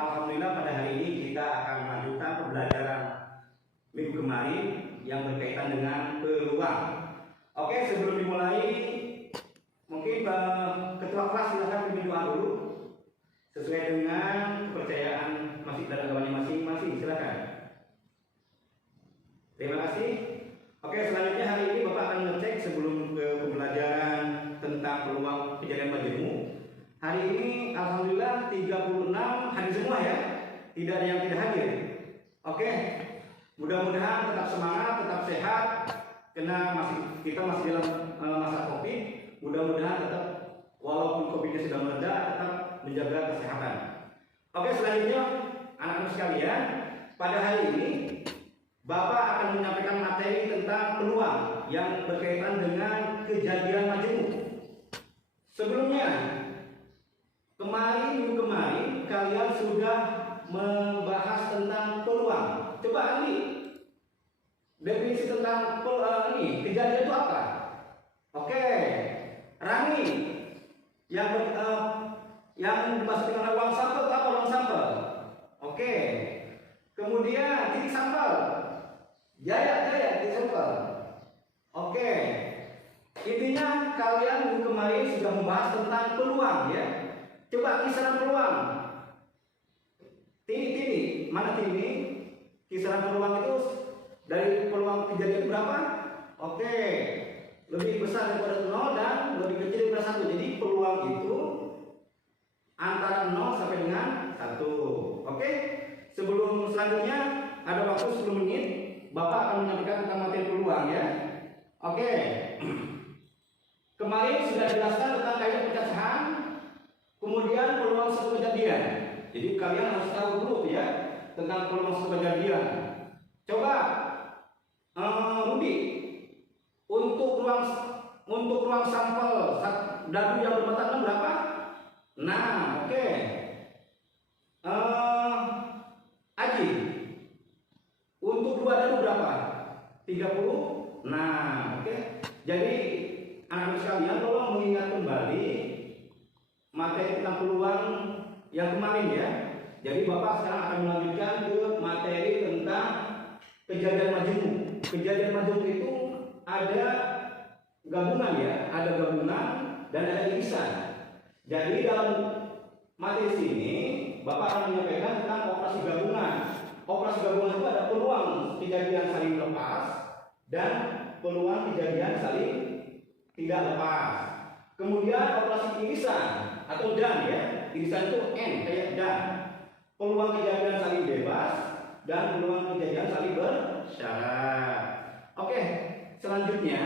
alhamdulillah pada hari ini kita akan melanjutkan pembelajaran minggu kemarin yang berkaitan dengan peluang. Oke, sebelum dimulai, mungkin ketua kelas silakan pimpin doa dulu sesuai dengan kepercayaan masing dan agamanya masing-masing. Silakan. Terima kasih. Oke, selanjutnya hari ini Bapak akan ngecek sebelum ke pembelajaran tentang peluang kejadian majemuk. Hari ini alhamdulillah 36 hadir semua ya. Tidak ada yang tidak hadir. Oke. Mudah-mudahan tetap semangat, tetap sehat karena kita masih dalam masa Covid. Mudah-mudahan tetap walaupun Covid-nya sudah mereda tetap menjaga kesehatan. Oke, selanjutnya anak-anak sekalian, pada hari ini Bapak akan menyampaikan materi tentang peluang yang berkaitan dengan kejadian majemuk. Sebelumnya, minggu kemarin kalian sudah membahas tentang peluang. Coba Andi, definisi tentang kejadian itu apa? Oke, Rani, yang dimaksud dengan uang sampel itu apa uang sampel? Oke, kemudian titik sampel, Jaya titik sampel. Oke, intinya kalian minggu kemarin sudah membahas tentang peluang ya. Coba kisaran peluang. Tini, mana Tini? Kisaran peluang itu dari peluang kejadian berapa? Oke, lebih besar daripada 0 dan lebih kecil daripada 1. Jadi peluang itu antara 0 sampai dengan 1. Oke, sebelum selanjutnya ada waktu 10 menit. Bapak akan menyampaikan tentang materi peluang ya. Oke, kemarin sudah dijelaskan tentang kaidah pencacahan. Kemudian peluang suatu kejadian. Jadi kalian harus tahu dulu ya tentang peluang suatu kejadian. Coba Rudi, untuk ruang sampel dadu yang bermata 6 berapa? Nah, oke. Aji, untuk 2 dadu berapa? 30. Nah, oke. Jadi anak-anak sekalian tolong mengingat kembali materi tentang peluang yang kemarin ya. Jadi Bapak sekarang akan melanjutkan ke materi tentang kejadian majemuk. Kejadian majemuk itu ada gabungan ya, ada gabungan dan ada irisan. Jadi dalam materi sini Bapak akan menyampaikan tentang operasi gabungan. Operasi gabungan itu ada peluang kejadian saling lepas dan peluang kejadian saling tidak lepas. Kemudian operasi irisan atau dan ya, irisan itu N kayak dan. Peluang kejadian saling bebas dan peluang kejadian saling bersyarat. Oke, selanjutnya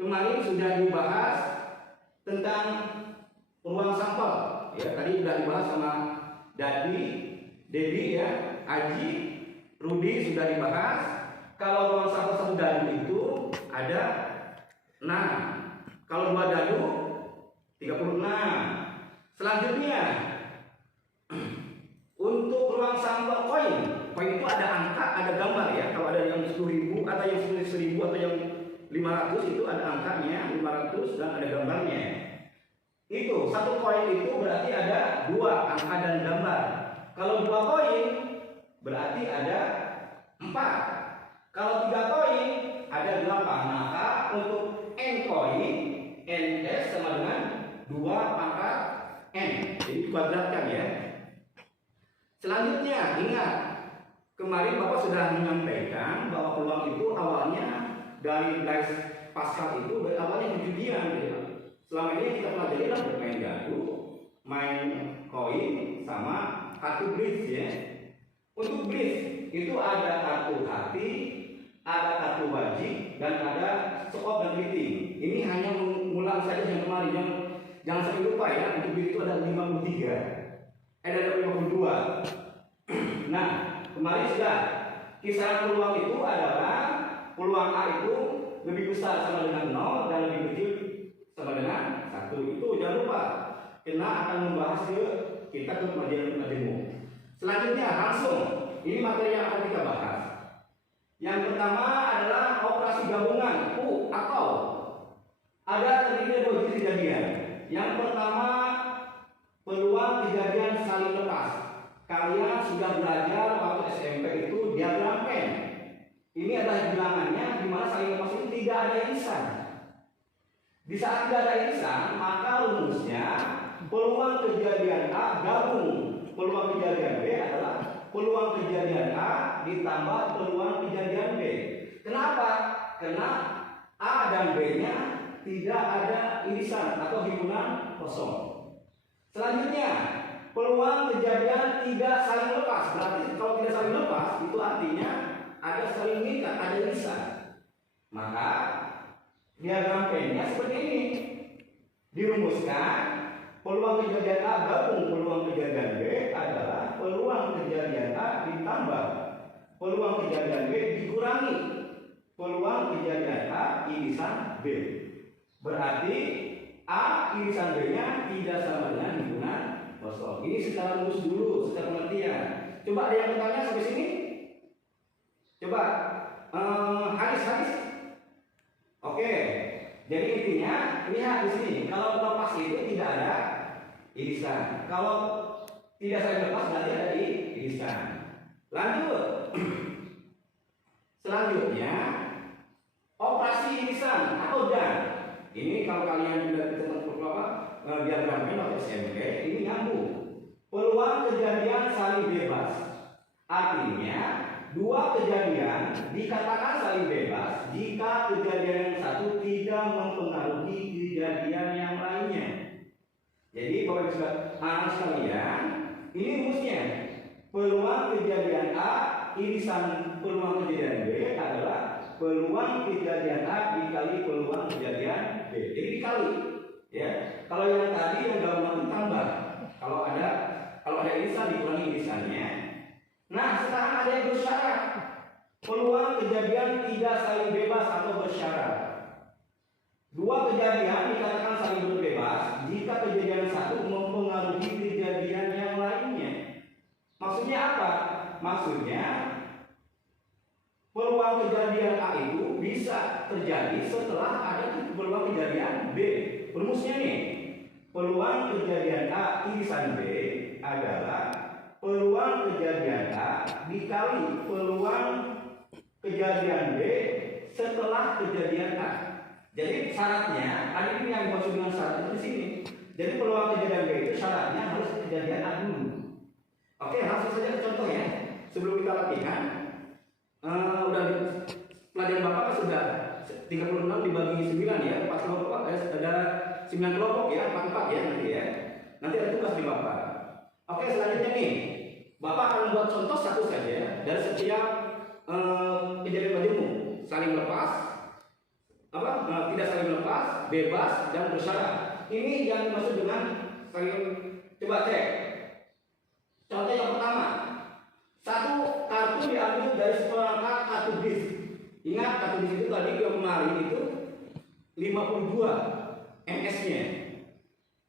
kemarin sudah dibahas tentang peluang sampel. Ya, tadi sudah dibahas sama Debbie ya, Aji, Rudi sudah dibahas. Kalau ruang sampel satu dadu itu ada 6. Kalau 2 dadu 36. Selanjutnya untuk ruang sampel koin itu ada angka, ada gambar ya. Kalau ada yang 10.000 atau yang 10.000 atau yang 500 itu ada angkanya 500 dan ada gambarnya. Itu satu koin itu berarti ada 2 angka dan gambar. Kalau 2 koin berarti ada 4. Kalau 3 koin ada 8. Maka untuk N koin NS sama dengan 2 pangkat N. Jadi dikuadratkan ya. Selanjutnya ingat, kemarin Bapak sudah menyampaikan bahwa peluang itu awalnya dari Blaise Pascal itu awalnya perjudian ya. Selama ini kita pelajari adalah bermain dadu, main koin sama kartu bridge ya. Untuk bridge itu ada kartu hati, ada kartu wajib dan ada skop dan rating. Ini hanya mengulang saja yang kemarin, jangan sampai lupa ya. Untuk bridge itu ada 53. Ada 52. Nah, kemarin sudah kisaran peluang itu adalah peluang A itu lebih besar sama dengan 0 dan lebih kecil sama dengan 1. Itu jangan lupa. Karena akan membahas kita ke pelajaran majemuk. Selanjutnya langsung ini materi yang akan kita bahas. Yang pertama adalah operasi gabungan atau ada terdiri dari 2 jenis kejadian. Yang pertama peluang kejadian saling lepas. kalian sudah belajar waktu SMP itu diagram Venn. Ini adalah bilangannya di mana saling lepas itu tidak ada irisan. Di saat tidak ada irisan, maka rumusnya peluang kejadian A gabung peluang kejadian B adalah peluang kejadian A ditambah peluang kejadian B. Kenapa? Karena A dan B-nya tidak ada irisan atau himpunan kosong. Selanjutnya, peluang kejadian tidak saling lepas. Berarti kalau tidak saling lepas, itu artinya ada saling mengikat, ada irisan. Maka diagram Venn-nya seperti ini. Dirumuskan peluang kejadian A gabung peluang kejadian B adalah peluang kejadian A ditambah peluang kejadian B dikurangi peluang kejadian A irisan B. Berarti A irisan B-nya tidak sama dengan himpunan kosong. Ini secara rumus dulu, secara pengertian. Coba ada yang bertanya sampai sini? Coba hadis. Oke. Jadi intinya lihat di sini. Kalau lepas itu tidak ada irisan. Kalau tidak saling lepas berarti ada irisan. Lanjut. Selanjutnya operasi irisan atau dan. Ini kalau kalian sudah ketemu diagram Venn atau SMP, ini nyambung. Peluang kejadian saling bebas. Artinya dua kejadian dikatakan saling bebas jika kejadian yang satu tidak mempengaruhi kejadian yang lainnya. Jadi Bapak Ibu anak sekalian, ini rumusnya. Peluang kejadian A irisan peluang kejadian B adalah peluang kejadian A dikali peluang kejadian B. Jadi dikali, ya. Kalau yang tadi yang gabungan tambah. Kalau ada irisan dikurangi irisannya. Nah, sekarang ada yang bersyarat. Peluang kejadian tidak saling bebas atau bersyarat. Dua kejadian dikatakan saling berbebas jika kejadian satu mempengaruhi kejadian yang lainnya. Maksudnya apa? Maksudnya peluang kejadian A itu bisa terjadi setelah ada peluang kejadian B. Rumusnya nih, peluang kejadian A irisan B adalah peluang kejadian A dikali peluang kejadian B setelah kejadian A. Jadi syaratnya, ada ini yang dimaksud dengan syarat itu di sini. Jadi peluang kejadian B itu syaratnya harus kejadian A dulu. Oke, langsung saja ke contoh ya. Sebelum kita latihan, udah pelajaran Bapak kan sudah 36 dibagi 9 ya, 4 kelompok, ada 9 kelompok ya, 4 ya nanti ya. Nanti ada tugas di Bapak. Oke, selanjutnya nih, Bapak akan membuat contoh satu saja dari setiap kejadian bajumu, saling lepas, tidak saling lepas, bebas dan bersyarat. Ini yang dimaksud dengan saling. Coba cek. Contoh yang pertama, satu kartu diambil dari seperangkat kartu bis. Ingat kartu bis itu tadi yang kemarin itu 52 MS-nya.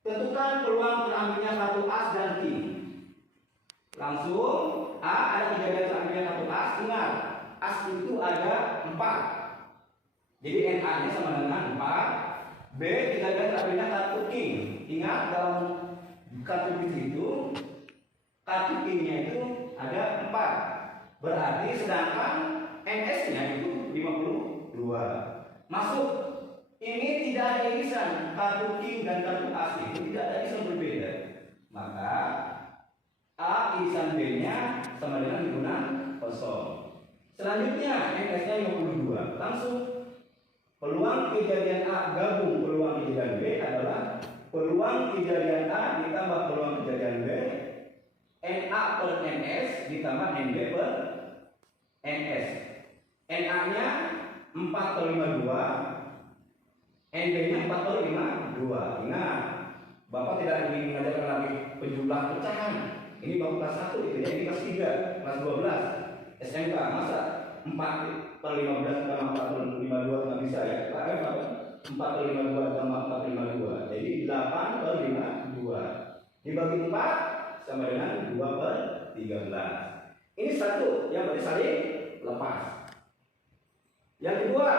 Tentukan peluang terambilnya kartu as dan king. Langsung A ada kejadian terambilnya kartu as. Ingat, as itu ada 4. Jadi NA-nya sama dengan 4. B kejadian terambilnya kartu king. Ingat dalam kartu bis itu kartu king-nya itu ada 4. Berarti sedangkan NS-nya itu 52. Masuk. Ini tidak ada irisan. Kartu king dan kartu as itu tidak ada irisan berbeda. Maka A irisan B-nya sama dengan himpunan kosong. Selanjutnya NS-nya 52. Langsung peluang kejadian A gabung peluang kejadian B adalah peluang kejadian A ditambah peluang kejadian B. NA per NS ditambah NB per NS. NA-nya 4 per 52, NB-nya 4 per 52. Ingat, Bapak tidak ingin mengajarkan lagi penjumlah pecahan. Ini baru kelas 1 itu ya, ini kelas 3, kelas 12 SMK. Masa 4 per 15 tambah 4 per 52 nggak bisa ya? 4 per 52 tambah 4 per 52. Jadi 8 per 52 dibagi 4 sama dengan 2 per 13. Ini satu yang berarti saling lepas. Yang kedua,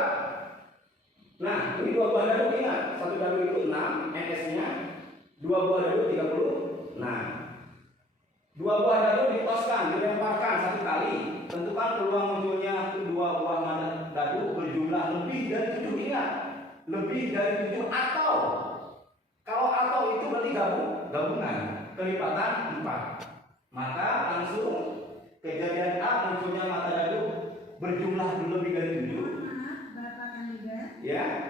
nah ini 2 buah dadu. Ingat, 1 dadu itu 6 NS-nya, 2 buah dadu 30. Nah, Dua buah dadu ditoskan, dilemparkan satu kali. Tentukan peluang munculnya kedua buah dadu berjumlah lebih dari 7. Ingat, lebih dari 7 atau kalau atau itu berarti gabungan kelipatan 4. Maka langsung kejadian A munculnya mata dadu berjumlah lebih dari 7. Bapak kandidat. Ya.